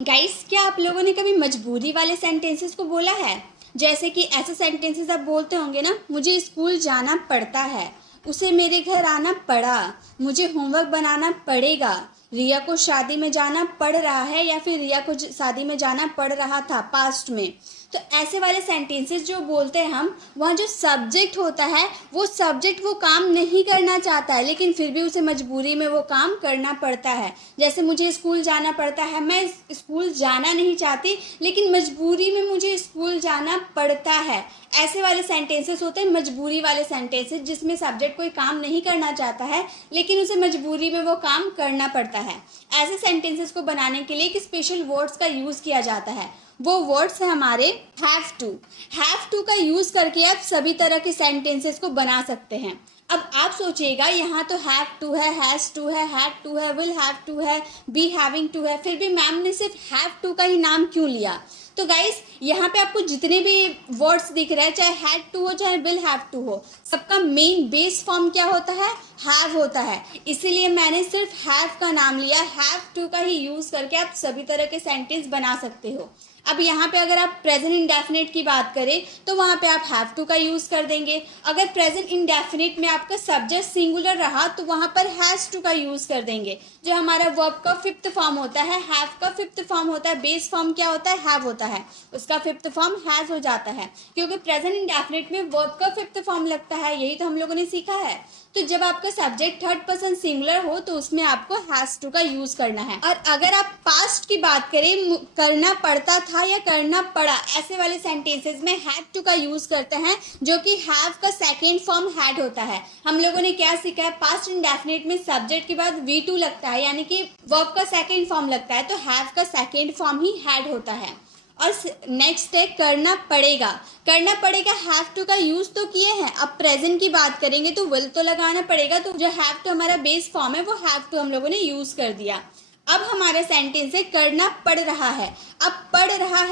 Guys, क्या आप लोगों ने कभी मजबूरी वाले सेंटेंसेस को बोला है? जैसे कि ऐसे सेंटेंसेस आप बोलते होंगे ना, मुझे स्कूल जाना पड़ता है, उसे मेरे घर आना पड़ा, मुझे होमवर्क बनाना पड़ेगा, रिया को शादी में जाना पड़ रहा है या फिर रिया को शादी में जाना पड़ रहा था पास्ट में। तो ऐसे वाले सेंटेंसेस जो बोलते हैं हम, वहाँ जो सब्जेक्ट होता है वो सब्जेक्ट वो काम नहीं करना चाहता है, लेकिन फिर भी उसे मजबूरी में वो काम करना पड़ता है। जैसे मुझे स्कूल जाना पड़ता है, मैं स्कूल जाना नहीं चाहती लेकिन मजबूरी में मुझे स्कूल जाना पड़ता है। ऐसे वाले सेंटेंसेस होते हैं मजबूरी वाले सेंटेंसेस, जिसमें सब्जेक्ट कोई काम नहीं करना चाहता है लेकिन उसे मजबूरी में वो काम करना पड़ता है। ऐसे सेंटेंसेस को बनाने के लिए एक स्पेशल वर्ड्स का यूज़ किया जाता है। वो वर्ड्स है हमारे हैव टू का यूज़ करके आप सभी तरह के सेंटेंसेस को बना सकते हैं। अब आप सोचिएगा, यहाँ तो हैव टू है, हैज़ टू है, हैड टू है, विल हैव टू है, बी हैविंग टू है, फिर भी मैम ने सिर्फ हैव टू का ही नाम क्यों लिया? तो गाइस, यहाँ पे आपको जितने भी वर्ड्स दिख रहे हैं, चाहे हैड टू हो चाहे विल हैव टू हो, सबका मेन बेस फॉर्म क्या होता है? हैव होता है। इसीलिए मैंने सिर्फ हैव का नाम लिया। हैव टू का ही यूज़ करके आप सभी तरह के सेंटेंस बना सकते हो। अब यहाँ पे अगर आप प्रेजेंट इंडेफिनिट की बात करें तो वहाँ पे आप हैव टू का यूज़ कर देंगे। अगर प्रेजेंट इंडेफिनिट में आपका सब्जेक्ट सिंगुलर रहा तो वहाँ पर हैज़ टू का यूज़ कर देंगे। जो हमारा वर्ब का फिफ्थ फॉर्म होता है, हैव का फिफ्थ फॉर्म होता है, बेस फॉर्म क्या होता है? हैव होता है, उसका फिफ्थ फॉर्म हैज़ हो जाता है, क्योंकि प्रेजेंट इंडेफिनिट में वर्ब का फिफ्थ फॉर्म लगता है। यही तो हम लोगों ने सीखा है। तो जब आपका सब्जेक्ट थर्ड पर्सन सिंगुलर हो तो उसमें आपको हैज टू का यूज करना है। और अगर आप पास्ट की बात करें, करना पड़ता था या करना पड़ा, ऐसे वाले सेंटेंसेस में हैड टू का यूज करते हैं, जो कि हैव का सेकेंड फॉर्म हैड होता है। हम लोगों ने क्या सीखा है? पास्ट इंडेफिनिट में सब्जेक्ट के बाद वी टू लगता है, यानी कि वर्ब का सेकेंड फॉर्म लगता है, तो हैव का सेकेंड फॉर्म ही हैड होता है। और नेक्स्ट है करना पड़ेगा। करना पड़ेगा हैव टू का यूज तो किए हैं, अब प्रेजेंट की बात करेंगे तो विल तो लगाना पड़ेगा, तो जो हैव टू हमारा बेस फॉर्म है वो हैव टू हम लोगों ने यूज कर दिया। अब हमारा सेंटेंस है करना पड़ रहा है। अब पड़ रहा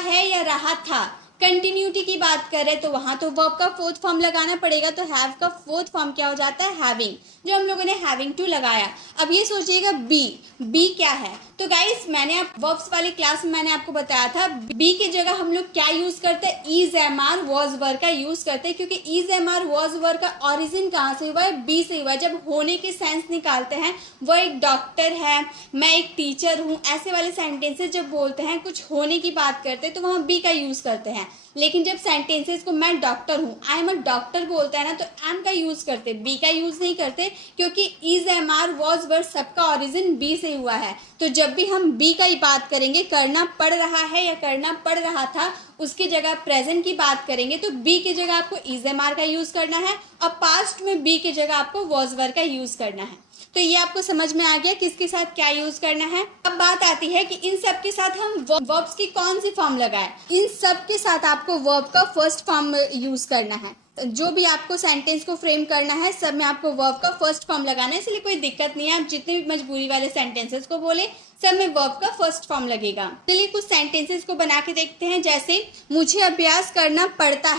है या रहा था, कंटिन्यूटी की बात करें तो वहां तो वर्ब का फोर्थ फॉर्म लगाना पड़ेगा, तो हैव का फोर्थ फॉर्म क्या हो जाता है? हैविंग, जो हम लोगों ने हैविंग टू लगाया। अब ये सोचिएगा बी क्या है? तो गाइस, मैंने आप वर्ब्स वाली क्लास में मैंने आपको बताया था, बी की जगह हम लोग क्या यूज करते हैं? Is am are was were का यूज करते हैं, क्योंकि is am are was were का ओरिजिन कहाँ से हुआ है? बी से हुआ है। जब होने के सेंस निकालते हैं, वो एक डॉक्टर है, मैं एक टीचर हूँ, ऐसे वाले सेंटेंसेस जब बोलते हैं, कुछ होने की बात करते हैं, तो वहाँ बी का यूज करते हैं। लेकिन जब सेंटेंसेस को मैं डॉक्टर हूँ, आई एम अ डॉक्टर बोलता है ना, तो एम का यूज करते, बी का यूज नहीं करते, क्योंकि is am are was were सबका ओरिजिन बी से हुआ है। तो जब भी हम बी का ही बात करेंगे, करना पड़ रहा है या करना पड़ रहा था, उसकी जगह प्रेजेंट की बात करेंगे तो बी की जगह आपको इज एम आर का यूज करना है, और पास्ट में बी की जगह आपको वॉज वर का यूज करना है। तो ये आपको समझ में आ गया किसके साथ क्या यूज करना है। अब बात आती है कि इन सब के साथ हम वर्ब्स की कौन सी फॉर्म लगाएं। इन सब के साथ आपको वर्ब का फर्स्ट फॉर्म यूज करना है। जो भी आपको सेंटेंस को फ्रेम करना है, सब में आपको वर्ब का फर्स्ट फॉर्म लगाना है, इसलिए कोई दिक्कत नहीं है। आप जितने भी मजबूरी वाले सेंटेंसेस को बोले, सब में वर्ब का फर्स्ट फॉर्म लगेगा। चलिए कुछ सेंटेंसेस को बना के देखते हैं। जैसे मुझे अभ्यास करना पड़ता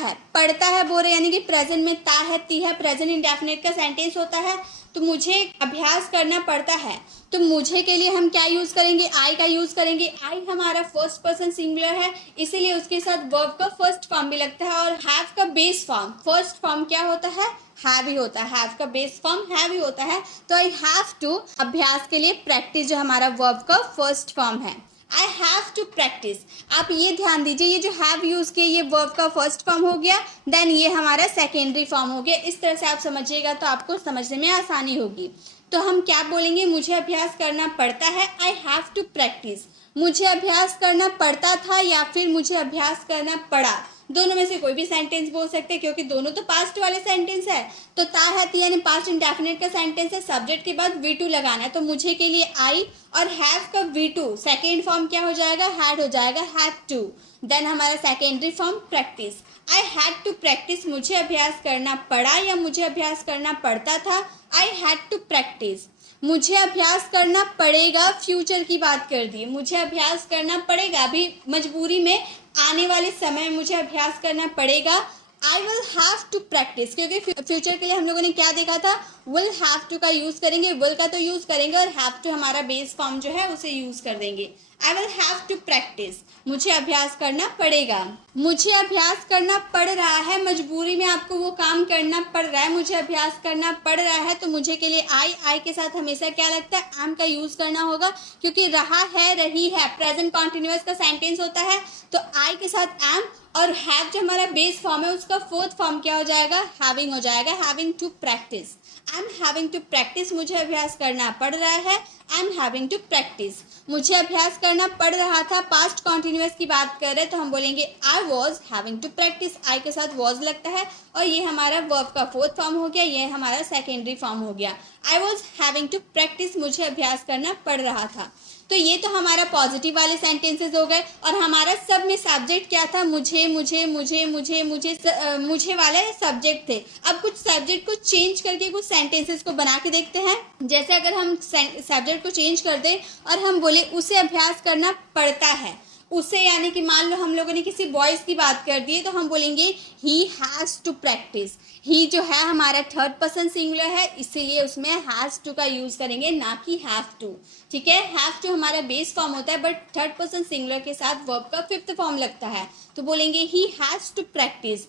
है बोल रहे, यानी कि प्रेजेंट में ता है, ती है, प्रेजेंट इंडेफिनिट का सेंटेंस होता है। तो मुझे अभ्यास करना पड़ता है, तो मुझे के लिए हम क्या यूज करेंगे? आई का यूज करेंगे। आई हमारा फर्स्ट पर्सन सिंगुलर है, इसीलिए उसके साथ वर्ब का फर्स्ट फॉर्म भी लगता है। और हैव का बेस फॉर्म, फर्स्ट फॉर्म क्या होता है? हैव ही होता है। हैव का बेस फॉर्म हैव ही होता है। तो आई हैव टू, अभ्यास के लिए प्रैक्टिस, जो हमारा वर्ब का फर्स्ट फॉर्म है। I have to practice. आप ये ध्यान दीजिए, ये जो हैव यूज किया, ये वर्ब का फर्स्ट फॉर्म हो गया, देन ये हमारा सेकेंडरी फॉर्म हो गया। इस तरह से आप समझिएगा तो आपको समझने में आसानी होगी। तो हम क्या बोलेंगे? मुझे अभ्यास करना पड़ता है, आई हैव टू प्रैक्टिस। मुझे अभ्यास करना पड़ता था या फिर मुझे अभ्यास करना पड़ा, दोनों में से कोई भी सेंटेंस बोल सकते हैं, क्योंकि दोनों तो पास्ट वाले सेंटेंस है। तो ता है, ती यानी पास्ट इंडेफिनिट का सेंटेंस है, सब्जेक्ट के बाद वी टू लगाना है। तो मुझे के लिए आई, और हैव का वी टू सेकेंड फॉर्म क्या हो जाएगा? हैड हो जाएगा, हैड टू। देन हमारा secondary form practice. I had to practice, मुझे अभ्यास करना पड़ा या मुझे अभ्यास करना पड़ता था, आई हैड टू प्रैक्टिस। मुझे अभ्यास करना पड़ेगा, फ्यूचर की बात कर दी, मुझे अभ्यास करना पड़ेगा, अभी मजबूरी में आने वाले समय मुझे अभ्यास करना पड़ेगा। I will have to practice, क्योंकि फ्यूचर के लिए हम लोगों ने क्या देखा था? विल हैव टू का यूज करेंगे, विल का तो यूज करेंगे, और हैव टू हमारा बेस फॉर्म जो है उसे यूज कर देंगे। I will have to practice, मुझे अभ्यास करना पड़ेगा। मुझे अभ्यास करना पड़ रहा है, मजबूरी में आपको वो काम करना पड़ रहा है, मुझे अभ्यास करना पड़ रहा है। तो मुझे के लिए आई के साथ हमेशा क्या लगता है, एम का यूज करना होगा, क्योंकि रहा है, रही है, प्रेजेंट कॉन्टिन्यूअस का सेंटेंस होता है। तो आई के साथ एम, और हैव जो हमारा बेस फॉर्म है उसका फोर्थ फॉर्म क्या हो जाएगा, हैविंग हो जाएगा। Having to practice, I am having to practice, मुझे अभ्यास करना पड़ रहा है, I am having to practice. मुझे अभ्यास करना पड़ रहा था, पास्ट कॉन्टिन्यूअस की बात कर रहे हैं, तो हम बोलेंगे I was having to practice, I के साथ वॉज लगता है, और ये हमारा वर्ब का फोर्थ फॉर्म हो गया, ये हमारा सेकेंडरी फॉर्म हो गया। I was having to practice, मुझे अभ्यास करना पड़ रहा था। तो ये तो हमारा पॉजिटिव वाले सेंटेंसेस हो गए, और हमारा सब में सब्जेक्ट क्या था, मुझे मुझे मुझे मुझे मुझे मुझे वाले सब्जेक्ट थे। अब कुछ सब्जेक्ट को चेंज करके कुछ सेंटेंसेस को बना के देखते हैं। जैसे अगर हम सब्जेक्ट को चेंज कर दें और हम बोले उसे अभ्यास करना पड़ता है, उसे यानी कि मान लो हम लोगों ने किसी बॉयज़ की बात कर दी है, तो हम बोलेंगे ही हैज़ टू प्रैक्टिस। ही जो है हमारा थर्ड पर्सन सिंगुलर है, इसीलिए उसमें हैज़ टू का यूज़ करेंगे, ना कि हैव टू। ठीक है, हैव टू हमारा बेस फॉर्म होता है, बट थर्ड पर्सन सिंगुलर के साथ वर्ब का फिफ्थ फॉर्म लगता है। तो बोलेंगे ही हैज़ टू प्रैक्टिस,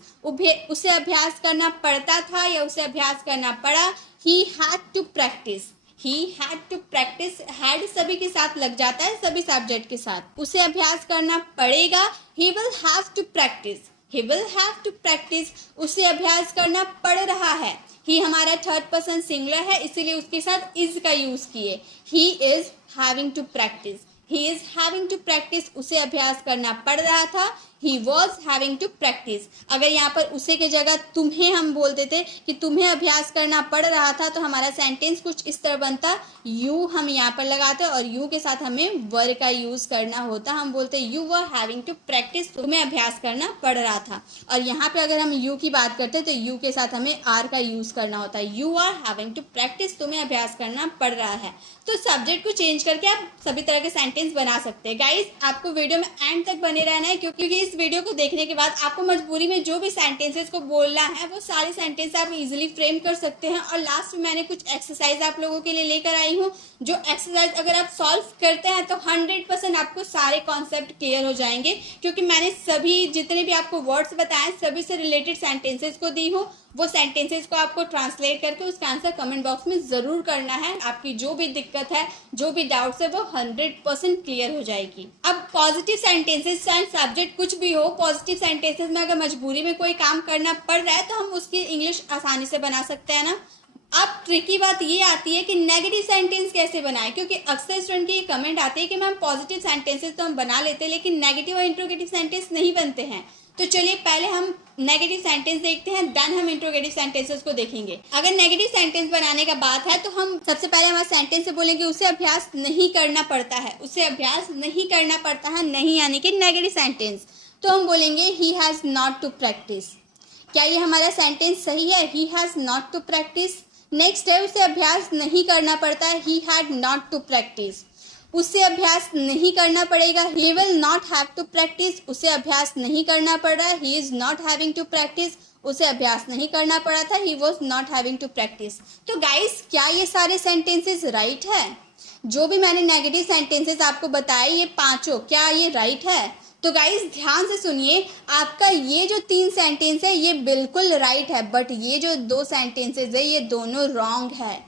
उसे अभ्यास करना पड़ता था या उसे अभ्यास करना पड़ा, he had to practice. He had to practice, had सभी के साथ लग जाता है, सभी सब्जेक्ट के साथ। उसे अभ्यास करना पड़ेगा, he will have to practice, he will have to practice, उसे अभ्यास करना पड़ रहा है। ही हमारा थर्ड पर्सन सिंगुलर है, इसीलिए उसके साथ इज का यूज किए। He is having to practice, he is having to practice, उसे अभ्यास करना पड़ रहा था। He was having to practice. अगर यहाँ पर उसे की जगह तुम्हें हम बोल देते कि तुम्हें अभ्यास करना पड़ रहा था, तो हमारा सेंटेंस कुछ इस तरह बनता, यू हम यहाँ पर लगाते और यू के साथ हमें वर का यूज करना होता। हम बोलते you were having to practice, तुम्हें अभ्यास करना पड़ रहा था। और यहाँ पे अगर हम यू की बात करते तो यू के साथ हमें आर का यूज करना होता है। You are having to practice, तुम्हें अभ्यास करना पड़ रहा है। तो सब्जेक्ट को चेंज करके आप सभी तरह के सेंटेंस बना सकते हैं। गाइस, आपको वीडियो में एंड तक बने रहना है, क्योंकि इस वीडियो को देखने के बाद आपको मजबूरी में जो भी सेंटेंसेस को बोलना है वो सारे सेंटेंस आप इजीली फ्रेम कर सकते हैं। और लास्ट में मैंने कुछ एक्सरसाइज आप लोगों के लिए लेकर आई हूँ, जो एक्सरसाइज अगर आप सॉल्व करते हैं तो 100% आपको सारे कॉन्सेप्ट क्लियर हो जाएंगे, क्योंकि मैंने सभी जितने भी आपको वर्ड्स बताए सभी से रिलेटेड सेंटेंसेस को दी हूँ। वो सेंटेंसेस को आपको ट्रांसलेट करके उसका आंसर कमेंट बॉक्स में ज़रूर करना है। आपकी जो भी दिक्कत है, जो भी डाउट्स है, वो 100% क्लियर हो जाएगी। अब पॉजिटिव सेंटेंसेस चाहे सब्जेक्ट कुछ भी हो, पॉजिटिव सेंटेंसेस में अगर मजबूरी में कोई काम करना पड़ रहा है तो हम उसकी इंग्लिश आसानी से बना सकते हैं ना। अब ट्रिकी बात ये आती है कि नेगेटिव सेंटेंस कैसे बनाएं, क्योंकि अक्सर स्टूडेंट की कमेंट आती है कि मैम पॉजिटिव सेंटेंसेस तो हम बना लेते हैं लेकिन नेगेटिव और इंट्रोगेटिव सेंटेंस नहीं बनते हैं। तो चलिए पहले हम नेगेटिव सेंटेंस देखते हैं, देन हम इंट्रोगेटिव सेंटेंसेस को देखेंगे। अगर नेगेटिव सेंटेंस बनाने का बात है तो हम सबसे पहले हमारे सेंटेंस से बोलेंगे उसे अभ्यास नहीं करना पड़ता है। उसे अभ्यास नहीं करना पड़ता है, नहीं यानी कि नेगेटिव सेंटेंस। तो हम बोलेंगे he has not to practice. क्या ये हमारा सेंटेंस सही है? He has not to practice. Next है उसे अभ्यास नहीं करना पड़ता है, he had not to practice. उससे अभ्यास नहीं करना पड़ेगा, he will not have to practice. उसे अभ्यास नहीं करना पड़ रहा है, he is not having to practice. उसे अभ्यास नहीं करना पड़ा था, he was not having to practice. तो गाइस, क्या ये सारे सेंटेंसेस राइट है? जो भी मैंने नेगेटिव सेंटेंसेस आपको बताए ये पांचों, क्या ये राइट है? तो गाइस ध्यान से सुनिए, आपका ये जो 3 सेंटेंस है ये बिल्कुल राइट है, बट ये जो 2 सेंटेंसेस है ये दोनों रॉन्ग है।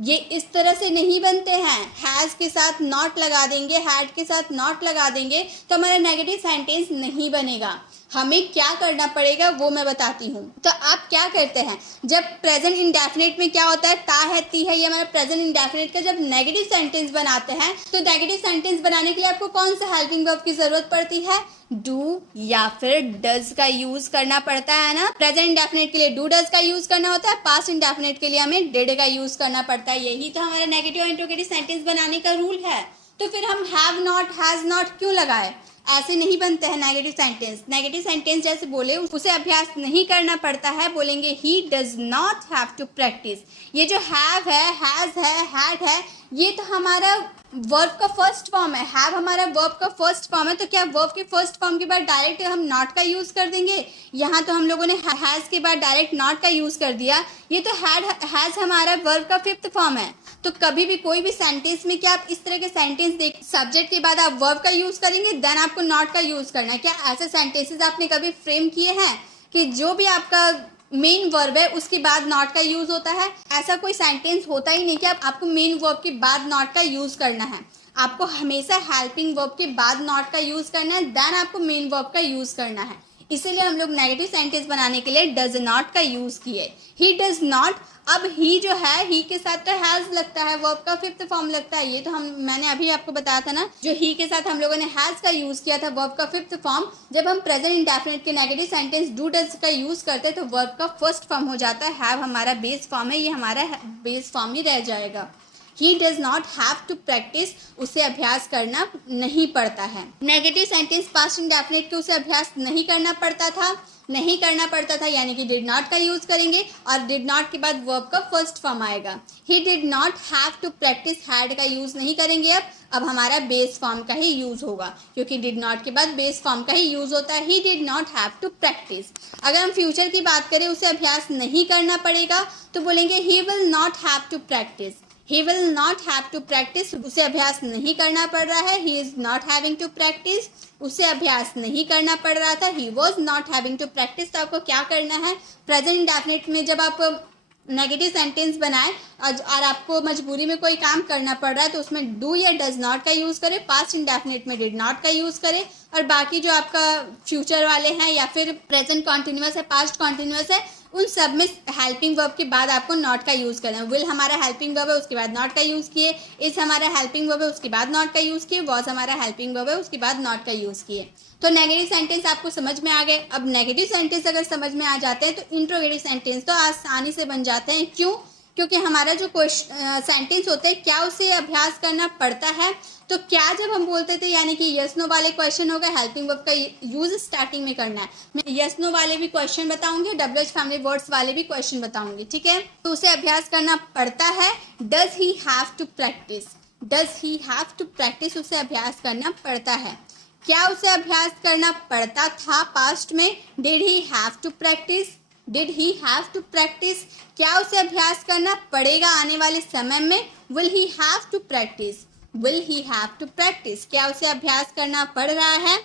ये इस तरह से नहीं बनते हैं। हैज़ के साथ नॉट लगा देंगे, हैड के साथ नॉट लगा देंगे तो हमारा नेगेटिव सेंटेंस नहीं बनेगा। हमें क्या करना पड़ेगा वो मैं बताती हूँ। तो आप क्या करते हैं, जब प्रेजेंट इंडेफिनिट में क्या होता है, ता है, ती है, ये हमारा प्रेजेंट इंडेफिनिट का जब नेगेटिव सेंटेंस बनाते हैं तो नेगेटिव सेंटेंस बनाने के लिए आपको कौन सा हेल्पिंग वर्ब की जरूरत पड़ती है? डू या फिर डज का यूज करना पड़ता है ना। प्रेजेंट इंडेफिनिट के लिए डू डज का यूज करना होता है, पास्ट इंडेफिनिट के लिए हमें डिड का यूज करना पड़ता है। यही तो हमारा नेगेटिव और इंट्रोगेटिव सेंटेंस बनाने का रूल है। तो फिर हम हैव नॉट, हैज नॉट क्यों लगाए? ऐसे नहीं बनते हैं नेगेटिव सेंटेंस। नेगेटिव सेंटेंस जैसे बोले उसे अभ्यास नहीं करना पड़ता है, बोलेंगे he does not have to practice. ये जो हैव है, हैज है, हैड है, ये तो हमारा वर्ब का फर्स्ट फॉर्म है। हैव हमारा वर्ब का फर्स्ट फॉर्म है, तो क्या वर्ब के फर्स्ट फॉर्म के बाद डायरेक्ट हम नॉट का यूज कर देंगे? यहाँ तो हम लोगों ने हैज के बाद डायरेक्ट नॉट का यूज कर दिया। ये तो हैज हमारा वर्ब का फिफ्थ फॉर्म है। तो कभी भी कोई भी सेंटेंस में क्या आप इस तरह के सेंटेंस देख, सब्जेक्ट के बाद आप वर्ब का यूज करेंगे, देन आपको नॉट का यूज करना है। क्या ऐसे सेंटेंसेस आपने कभी फ्रेम किए हैं कि जो भी आपका मेन वर्ब है उसके बाद नॉट का यूज होता है? ऐसा कोई सेंटेंस होता ही नहीं कि आपको मेन वर्ब के बाद नॉट का यूज करना है। आपको हमेशा हेल्पिंग वर्ब के बाद नॉट का यूज करना है, देन आपको मेन वर्ब का यूज करना है। इसीलिए हम लोग नेगेटिव सेंटेंस बनाने के लिए डज नॉट का यूज किए। ही डज नॉट, अब ही जो है, ही के साथ तो हैज लगता है, वर्ब का फिफ्थ फॉर्म लगता है। ये तो मैंने अभी आपको बताया था ना, जो ही के साथ हम लोगों ने हैज का यूज किया था, वर्ब का फिफ्थ फॉर्म। जब हम प्रेजेंट इंडेफिनिट के नेगेटिव सेंटेंस डू डज का यूज करते हैं तो वर्ब का फर्स्ट फॉर्म हो जाता है। हैव हमारा बेस फॉर्म है, ये हमारा बेस फॉर्म ही रह जाएगा। He does not have to practice, उसे अभ्यास करना नहीं पड़ता है। नेगेटिव सेंटेंस पास्ट इंडेफिनिट के उसे अभ्यास नहीं करना पड़ता था, यानी कि डिड नॉट का यूज करेंगे और डिड नॉट के बाद वर्ब का फर्स्ट फॉर्म आएगा। He did not have to practice, had का यूज नहीं करेंगे। अब हमारा बेस फॉर्म का ही यूज होगा, क्योंकि डिड नॉट के बाद बेस फॉर्म का ही यूज होता है। He did not have to practice. अगर हम फ्यूचर की बात करें, उसे अभ्यास नहीं करना पड़ेगा, तो बोलेंगे he will not have to practice. He will not have to practice, उसे अभ्यास नहीं करना पड़ रहा है। He is not having to practice, उसे अभ्यास नहीं करना पड़ रहा था। He was not having to practice, तो आपको क्या करना है, प्रेजेंट इंडेफिनिट में जब आप नेगेटिव सेंटेंस बनाए और आपको मजबूरी में कोई काम करना पड़ रहा है, तो उसमें डू या डज नॉट का यूज़ करें, पास्ट इंडेफिनिट में डिड नॉट का यूज़ करें, और बाकी जो आपका फ्यूचर वाले हैं या फिर प्रेजेंट कॉन्टिन्यूअस है, पास्ट कॉन्टिन्यूअस है, उन सब में हेल्पिंग वर्ब के बाद आपको नॉट का यूज़ करना है। विल हमारा हेल्पिंग वर्ब है, उसके बाद नॉट का यूज़ किए। इस हमारा हेल्पिंग वर्ब है, उसके बाद नॉट का यूज़ किए। वॉज हमारा हेल्पिंग वर्ब है, उसके बाद नॉट का यूज़ किए। तो नेगेटिव सेंटेंस आपको समझ में आ गए। अब नेगेटिव सेंटेंस अगर समझ में आ जाते हैं तो इंट्रोगेटिव सेंटेंस तो आसानी से बन जाते हैं। क्यों? क्योंकि हमारा जो सेंटेंस होता है, क्या उसे अभ्यास करना पड़ता है? तो क्या जब हम बोलते थे, यानी कि यस नो वाले क्वेश्चन हो गए, हेल्पिंग वर्ब का यूज स्टार्टिंग में करना है। मैं यस नो वाले भी क्वेश्चन बताऊंगी, WH फैमिली वर्ड्स वाले भी क्वेश्चन बताऊंगी, ठीक है? तो उसे अभ्यास करना पड़ता है। Does he have to practice, does he have to practice, उसे अभ्यास करना पड़ता है। क्या उसे अभ्यास करना पड़ता था पास्ट में? Did he have to practice, did he have to practice. क्या उसे अभ्यास करना पड़ेगा आने वाले समय में? Will he have to practice, will he have to practice. क्या उसे अभ्यास करना पड़ रहा है?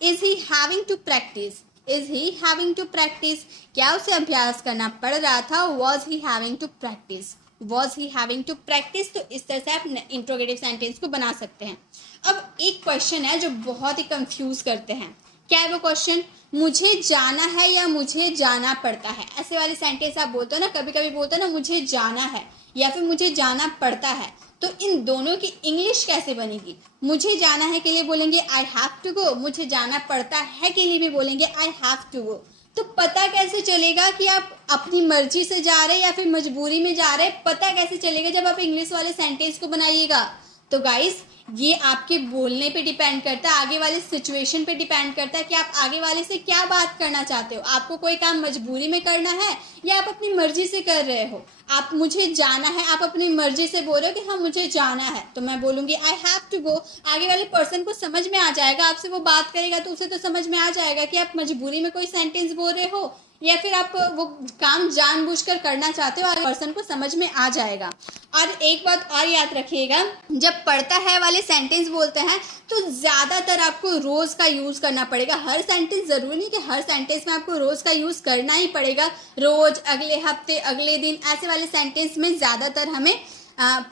Is he having to practice, is he having to practice. क्या उसे अभ्यास करना पड़ रहा था? Was he having to practice, was he having to practice. तो इस तरह से आप इंट्रोगेटिव सेंटेंस को बना सकते हैं। अब एक क्वेश्चन है जो बहुत ही कंफ्यूज करते हैं। क्या है वो क्वेश्चन? मुझे जाना है या मुझे जाना पड़ता है? ऐसे वाले सेंटेंस आप बोलते हो ना, कभी कभी बोलते हो ना मुझे जाना है या फिर मुझे जाना पड़ता है। तो इन दोनों की इंग्लिश कैसे बनेगी? मुझे जाना है के लिए बोलेंगे आई हैव टू गो, मुझे जाना पड़ता है के लिए भी बोलेंगे आई हैव टू गो। तो पता कैसे चलेगा कि आप अपनी मर्जी से जा रहे हैं या फिर मजबूरी में जा रहे हैं? पता कैसे चलेगा जब आप इंग्लिश वाले सेंटेंस को बनाइएगा? तो गाइस, ये आपके बोलने पे डिपेंड करता है, आगे वाले सिचुएशन पे डिपेंड करता है कि आप आगे वाले से क्या बात करना चाहते हो। आपको कोई काम मजबूरी में करना है या आप अपनी मर्जी से कर रहे हो? आप मुझे जाना है, आप अपनी मर्जी से बोल रहे हो कि हाँ मुझे जाना है, तो मैं बोलूँगी आई हैव टू गो। आगे वाले पर्सन को समझ में आ जाएगा, आपसे वो बात करेगा तो उसे तो समझ में आ जाएगा कि आप मजबूरी में कोई सेंटेंस बोल रहे हो या फिर आप वो काम जानबूझकर करना चाहते हो, और पर्सन को समझ में आ जाएगा। और एक बात और याद रखिएगा, जब पढ़ता है वाले सेंटेंस बोलते हैं तो ज़्यादातर आपको रोज़ का यूज़ करना पड़ेगा। हर सेंटेंस, ज़रूरी नहीं कि हर सेंटेंस में आपको रोज़ का यूज़ करना ही पड़ेगा। रोज़, अगले हफ्ते, अगले दिन, ऐसे वाले सेंटेंस में ज़्यादातर हमें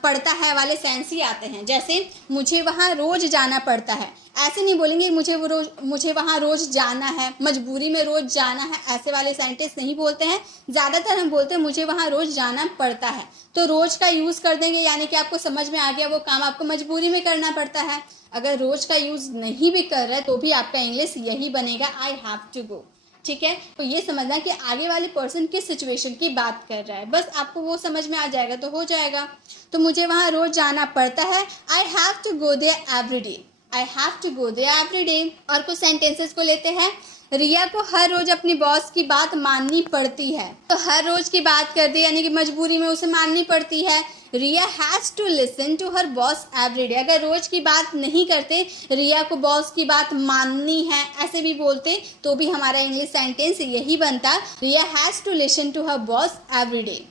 पड़ता है वाले सेंस ही आते हैं। जैसे मुझे वहाँ रोज़ जाना पड़ता है, ऐसे नहीं बोलेंगे मुझे वहाँ रोज़ जाना है, मजबूरी में रोज़ जाना है, ऐसे वाले सेंटेंस नहीं बोलते हैं। ज़्यादातर हम बोलते हैं मुझे वहाँ रोज़ जाना पड़ता है, तो रोज़ का यूज़ कर देंगे, यानी कि आपको समझ में आ गया वो काम आपको मजबूरी में करना पड़ता है। अगर रोज़ का यूज़ नहीं भी कर रहे तो भी आपका इंग्लिश यही बनेगा, आई हैव टू गो। ठीक है, तो ये समझना कि आगे वाले पर्सन किस सिचुएशन की बात कर रहा है, बस आपको वो समझ में आ जाएगा तो हो जाएगा। तो मुझे वहाँ रोज़ जाना पड़ता है, I have to go there every day, I have to go there every day. और कुछ सेंटेंसेस को लेते हैं। रिया को हर रोज अपनी बॉस की बात माननी पड़ती है, तो हर रोज की बात कर दी, यानी कि मजबूरी में उसे माननी पड़ती है। Riya has to listen to her boss every day, अगर रोज की बात नहीं करते, रिया को बॉस की बात माननी है ऐसे भी बोलते तो भी हमारा इंग्लिश सेंटेंस यही बनता, Riya has to listen to her boss every day.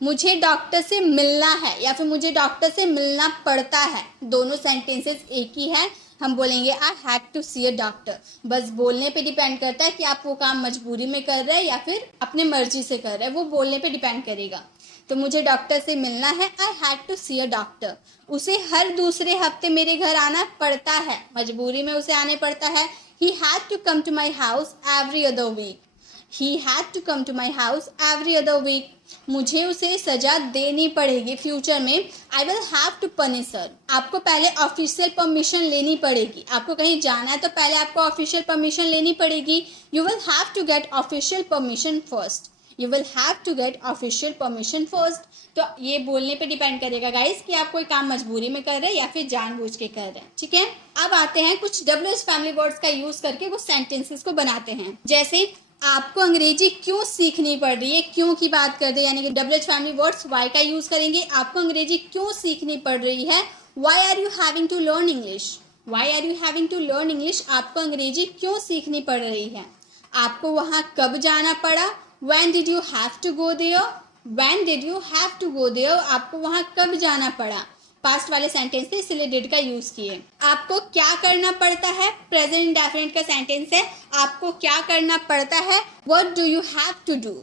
मुझे डॉक्टर से मिलना है या फिर मुझे डॉक्टर से मिलना पड़ता है, दोनों सेंटेंसेस एक ही है। हम बोलेंगे I had to see a doctor. बस बोलने पे डिपेंड करता है कि आप वो काम मजबूरी में कर रहे हैं या फिर अपने मर्जी से कर रहे हैं, वो बोलने पे डिपेंड करेगा। तो मुझे डॉक्टर से मिलना है, I had to see a doctor. उसे हर दूसरे हफ्ते मेरे घर आना पड़ता है, मजबूरी में उसे आने पड़ता है। He had to come to my house every other week. He had to come to my house every other week. मुझे उसे सजा देनी पड़ेगी फ्यूचर में, I will have to punish her. आपको पहले ऑफिशियल परमिशन लेनी पड़ेगी, आपको कहीं जाना है तो पहले आपको ऑफिशियल परमिशन लेनी पड़ेगी। You will have to get official permission first. You will have to get official permission first. तो ये बोलने पे डिपेंड करेगा गाइस कि आप कोई काम मजबूरी में कर रहे हैं या फिर जानबूझ के कर रहे हैं, ठीक है। अब आते हैं कुछ WH फैमिली वर्ड्स का यूज करके वो सेंटेंसेस को बनाते हैं। जैसे आपको अंग्रेजी क्यों सीखनी पड़ रही है, क्यों की बात कर दे, यानी कि WH फैमिली वर्ड्स वाई का यूज करेंगे। आपको अंग्रेजी क्यों सीखनी पड़ रही है, why are you having to learn English. Why are you having to learn English, आपको अंग्रेजी क्यों सीखनी पड़ रही है। आपको वहाँ कब जाना पड़ा, when did you have to go there। when did you have to go there, आपको वहाँ कब जाना पड़ा। पास्ट वाले सेंटेंस थे इसलिए डिड का यूज किए। आपको क्या करना पड़ता है, प्रेजेंट इंडेफिनिट का सेंटेंस है। आपको क्या करना पड़ता है, what do you have to do।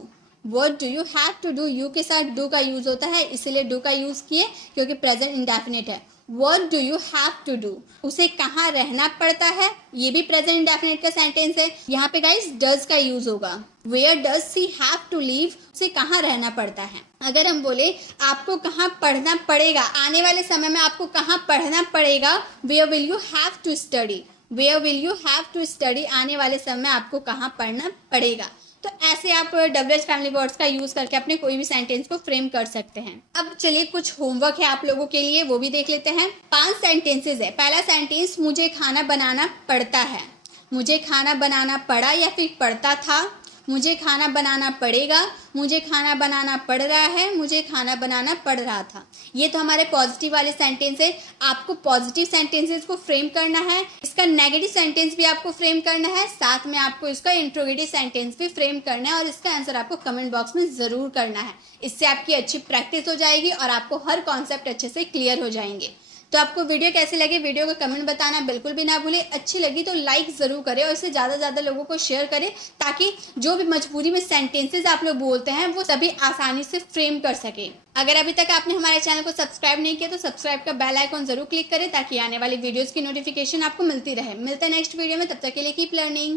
what do you have to do, you के साथ डू का यूज होता है, इसलिए डू का यूज किए क्योंकि प्रेजेंट इंडेफिनिट है। What do you have to do, उसे कहाँ रहना पड़ता है, ये भी प्रेजेंट इंडेफिनिट का सेंटेंस है। यहाँ पे गाइस डज का यूज होगा। Where does she have to live, उसे कहाँ रहना पड़ता है। अगर हम बोले आपको कहाँ पढ़ना पड़ेगा, आने वाले समय में आपको कहाँ पढ़ना पड़ेगा, Where will you have to study। Where will you have to study, आने वाले समय में आपको कहाँ पढ़ना पड़ेगा। तो ऐसे आप WH फैमिली वर्ड्स का यूज करके अपने कोई भी सेंटेंस को फ्रेम कर सकते हैं। अब चलिए कुछ होमवर्क है आप लोगों के लिए, वो भी देख लेते हैं। 5 सेंटेंसेस है। पहला सेंटेंस, मुझे खाना बनाना पड़ता है। मुझे खाना बनाना पड़ा या फिर पड़ता था। मुझे खाना बनाना पड़ेगा, मुझे खाना बनाना पड़ रहा है, मुझे खाना बनाना पड़ रहा था। ये तो हमारे पॉजिटिव वाले सेंटेंस है। आपको पॉजिटिव सेंटेंसेस को फ्रेम करना है, इसका नेगेटिव सेंटेंस भी आपको फ्रेम करना है, साथ में आपको इसका इंट्रोगेटिव सेंटेंस भी फ्रेम करना है और इसका आंसर आपको कमेंट बॉक्स में ज़रूर करना है। इससे आपकी अच्छी प्रैक्टिस हो जाएगी और आपको हर कॉन्सेप्ट अच्छे से क्लियर हो जाएंगे। तो आपको वीडियो कैसे लगे, वीडियो को कमेंट बताना बिल्कुल भी ना भूले। अच्छी लगी तो लाइक ज़रूर करें और इसे ज़्यादा से ज़्यादा लोगों को शेयर करें, ताकि जो भी मजबूरी में सेंटेंसेस आप लोग बोलते हैं वो सभी आसानी से फ्रेम कर सकें। अगर अभी तक आपने हमारे चैनल को सब्सक्राइब नहीं किया तो सब्सक्राइब का बेल आइकॉन ज़रूर क्लिक करें, ताकि आने वाली वीडियोज़ की नोटिफिकेशन आपको मिलती रहे। मिलते हैं नेक्स्ट वीडियो में, तब तक के लिए कीप लर्निंग।